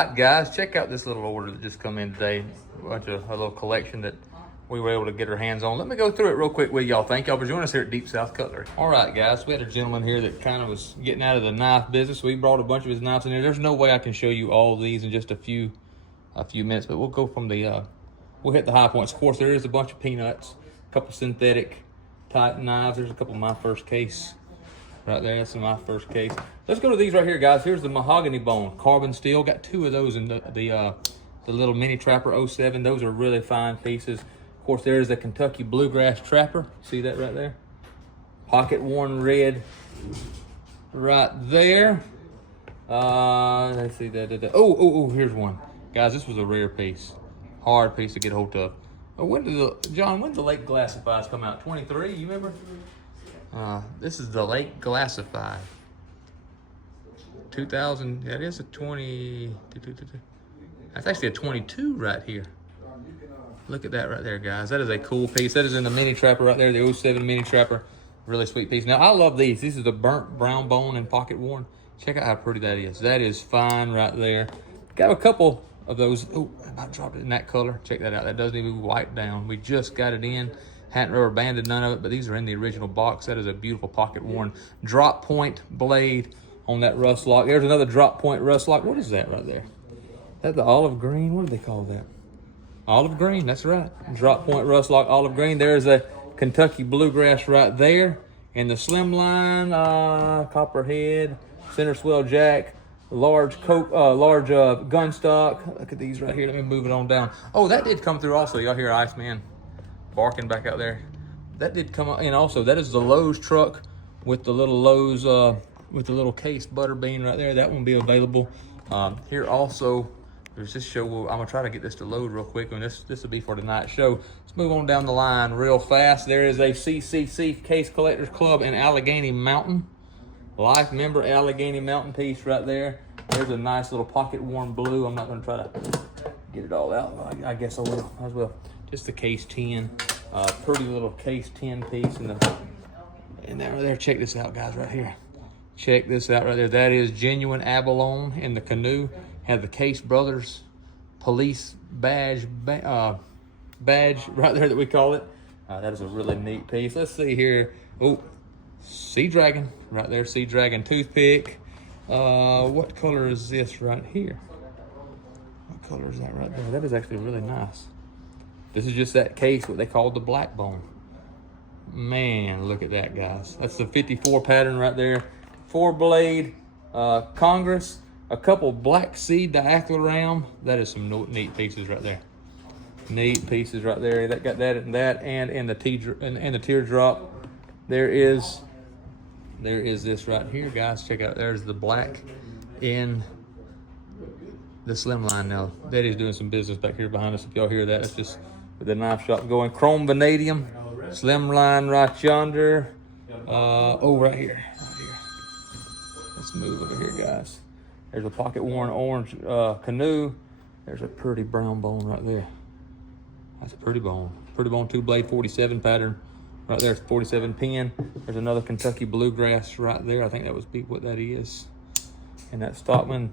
Right, guys, check out this little order that just come in today. A little collection that we were able to get our hands on. Let me go through it real quick with y'all. Thank y'all for joining us here at Deep South Cutlery. All right, guys, we had a gentleman here that kind of was getting out of the knife business. So he brought a bunch of his knives in here. There's no way I can show you all of these in just a few minutes, but we'll go from the we'll hit the high points. Of course, there is a bunch of peanuts, a couple synthetic type knives. There's a couple of my first case right there. That's in my first case. Let's go to these right here, guys. Here's the mahogany bone, carbon steel. Got two of those in the little mini trapper 07. Those are really fine pieces. Of course, there's the Kentucky bluegrass trapper. See that right there? Pocket worn red right there. Let's see that. Oh, here's one. Guys, this was a rare piece. Hard piece to get hold of. Oh, when did the Lake Glassifieds come out? 23, you remember? This is the Lake Glassified. 2000, that is a 20, that's actually a 22 right here. Look at that right there, guys. That is a cool piece. That is in the mini trapper right there, the 07 mini trapper. Really sweet piece. Now, I love these. This is the burnt brown bone and pocket worn. Check out how pretty that is. That is fine right there. Got a couple of those. Oh, I dropped it in that color. Check that out. That doesn't even wipe down. We just got it in. Hadn't rubber banded none of it, but these are in the original box. That is a beautiful pocket worn drop point blade on that Russlock. There's another drop point Russlock. What is that right there? That's the olive green. What do they call that? Olive green, that's right. Drop point Russlock olive green. There's a Kentucky bluegrass right there. And the Slimline, copperhead, center Swell Jack, large gunstock. Look at these right here. Let me move it on down. Oh, that did come through also. Y'all hear Iceman barking back out there. That did come in also. That is the Lowe's truck with the little Lowe's, with the little case butter bean right there. That one will be available. Here also, there's this show. I'm gonna try to get this to load real quick, and this will be for tonight's show. Let's move on down the line real fast. There is a CCC Case Collectors Club in Allegheny Mountain. Life member Allegheny Mountain piece right there. There's a nice little pocket worn blue. I'm not gonna try to get it all out. I guess I will as well. Just the case 10, pretty little case 10 piece in that right there. Check this out, guys, right here. Check this out right there. That is genuine abalone in the Canoe. Have the Case Brothers police badge right there that we call it. That is a really neat piece. Let's see here. Oh, Sea Dragon right there. Sea Dragon toothpick. What color is this right here? What color is that right there? That is actually really nice. This is just that case, what they call the black bone. Man, look at that, guys. That's the 54 pattern right there. 4-blade Congress. A couple black seed diactyl. That is some neat pieces right there. Neat pieces right there. That got that and that, and in the teardrop, there is this right here, guys. Check out. There's the black in the Slimline. Now that is doing some business back here behind us. If y'all hear that, it's just with the knife shop going. Chrome vanadium, Slimline right yonder. Oh, right here. Let's move over here, guys. There's a pocket worn orange Canoe. There's a pretty brown bone right there. That's a pretty bone. Pretty bone 2-blade 47 pattern. Right there, it's 47 pin. There's another Kentucky bluegrass right there. I think that was what that is. And that Stockman,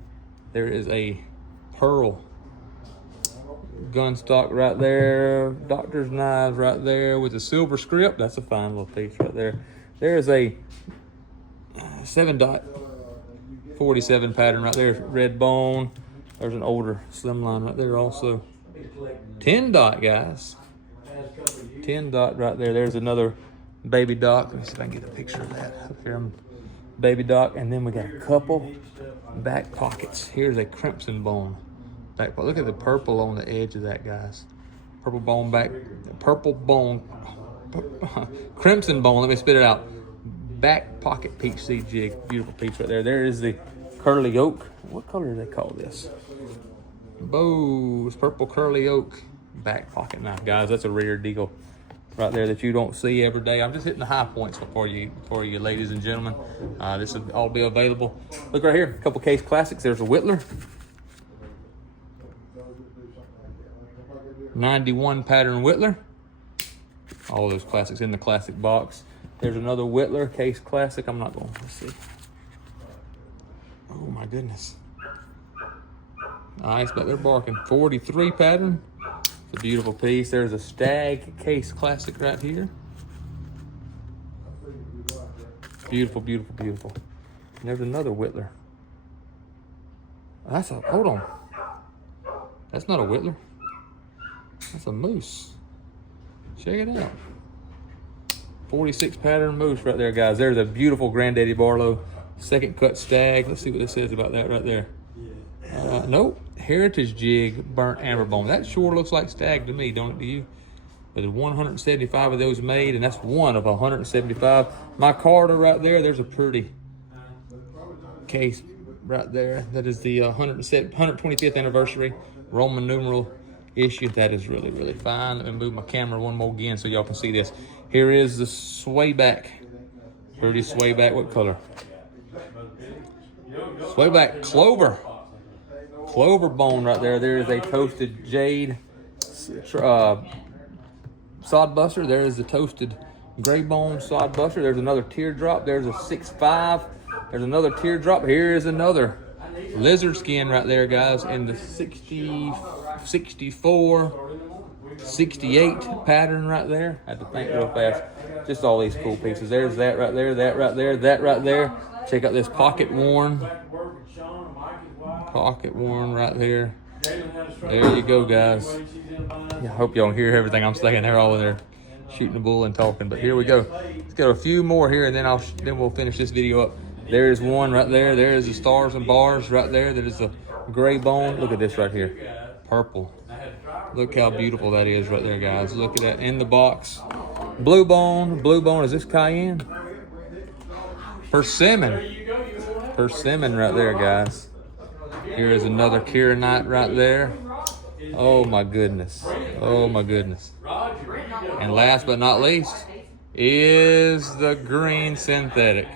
there is a pearl gunstock right there. Doctor's knives right there with a silver script. That's a fine little piece right there. There is a 7-dot 47 pattern right there, red bone. There's an older Slimline right there also. 10-dot, guys. 10-dot right there. There's another baby dock. Let me see if I can get a picture of that up here. Baby dock, and then we got a couple back pockets. Here's a crimson bone back pocket. Look at the purple on the edge of that, guys. Purple bone back, purple bone, crimson bone. Let me spit it out. Back pocket peach seed jig. Beautiful piece right there. There is the curly oak. What color do they call this? Bose purple curly oak back pocket knife, guys. That's a rare deal right there that you don't see every day. I'm just hitting the high points for you ladies and gentlemen. This will all be available. Look right here, a couple case classics. There's a Whittler, 91 pattern Whittler. All those classics in the classic box. There's another Whittler case classic. I'm not going to see. Oh my goodness. Nice, back there barking. 43 pattern. It's a beautiful piece. There's a Stag Case Classic right here. Beautiful, beautiful, beautiful. And there's another Whittler. That's a, hold on. That's not a Whittler. That's a moose. Check it out. 46 pattern moose right there, guys. There's a beautiful Granddaddy Barlow second cut stag. Let's see what it says about that right there. Nope. Heritage jig burnt amber bone. That sure looks like stag to me, don't it to you? There's 175 of those made, and that's one of 175. My Carter right there, there's a pretty case right there. That is the 125th anniversary Roman numeral issue. That is really, really fine. Let me move my camera one more again so y'all can see this. Here is the swayback. Pretty swayback. What color? Swayback clover. Clover bone right there. There is a toasted jade sod buster. There is the toasted gray bone sod buster. There's another teardrop. There's a 6.5. There's another teardrop. Here is another lizard skin right there, guys, in the 60, 64, 68 pattern right there. I had to think real fast. Just all these cool pieces. There's that right there, that right there, that right there. Check out this pocket worn. Pocket worn right there. There you go, guys. Yeah, I hope y'all hear everything I'm saying. They're all in there shooting the bull and talking. But here we go. Let's get a few more here, and then we'll finish this video up. There is one right there. There is the stars and bars right there. That is a gray bone. Look at this right here. Purple. Look how beautiful that is right there, guys. Look at that in the box. Blue bone. Blue bone. Is this cayenne? Persimmon. Persimmon right there, guys. Here is another Kieranite right there. Oh my goodness. Oh my goodness. And last but not least is the green synthetic.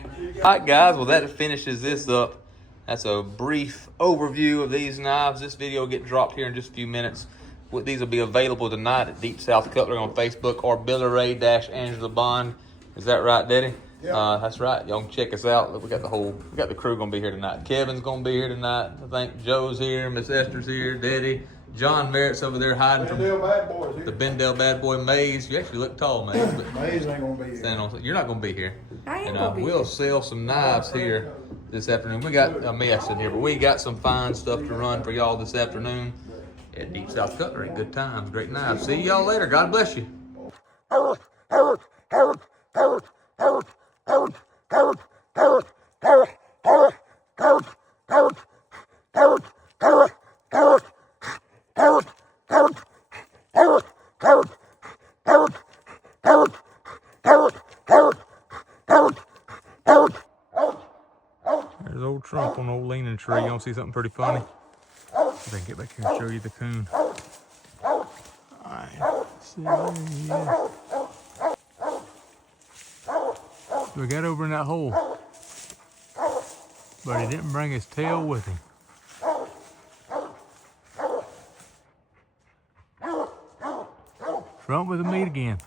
All right, guys. Well, that finishes this up. That's a brief overview of these knives. This video will get dropped here in just a few minutes. These will be available tonight at Deep South Cutlery on Facebook or Billeray-Angela Bond. Is that right, Daddy? Yeah. That's right. Y'all can check us out. Look, we got the crew gonna be here tonight. Kevin's gonna be here tonight. I think Joe's here, Miss Esther's here, Daddy. John Merritt's over there hiding from the Bendale Bad Boy Maze. You actually look tall, Maze. But Maze ain't gonna be here. You're not gonna be here. I am and gonna be we'll here. sell some knives here this afternoon. We got a mess in here, but we got some fine stuff to run for y'all this afternoon at Deep South Cutlery. Good times, great knives. See y'all later. God bless you. There's old Trump on old leaning tree. You want to see something pretty funny? If I can get back here and show you the coon. Alright, see here. We got over in that hole, but he didn't bring his tail with him. Front with the meat again.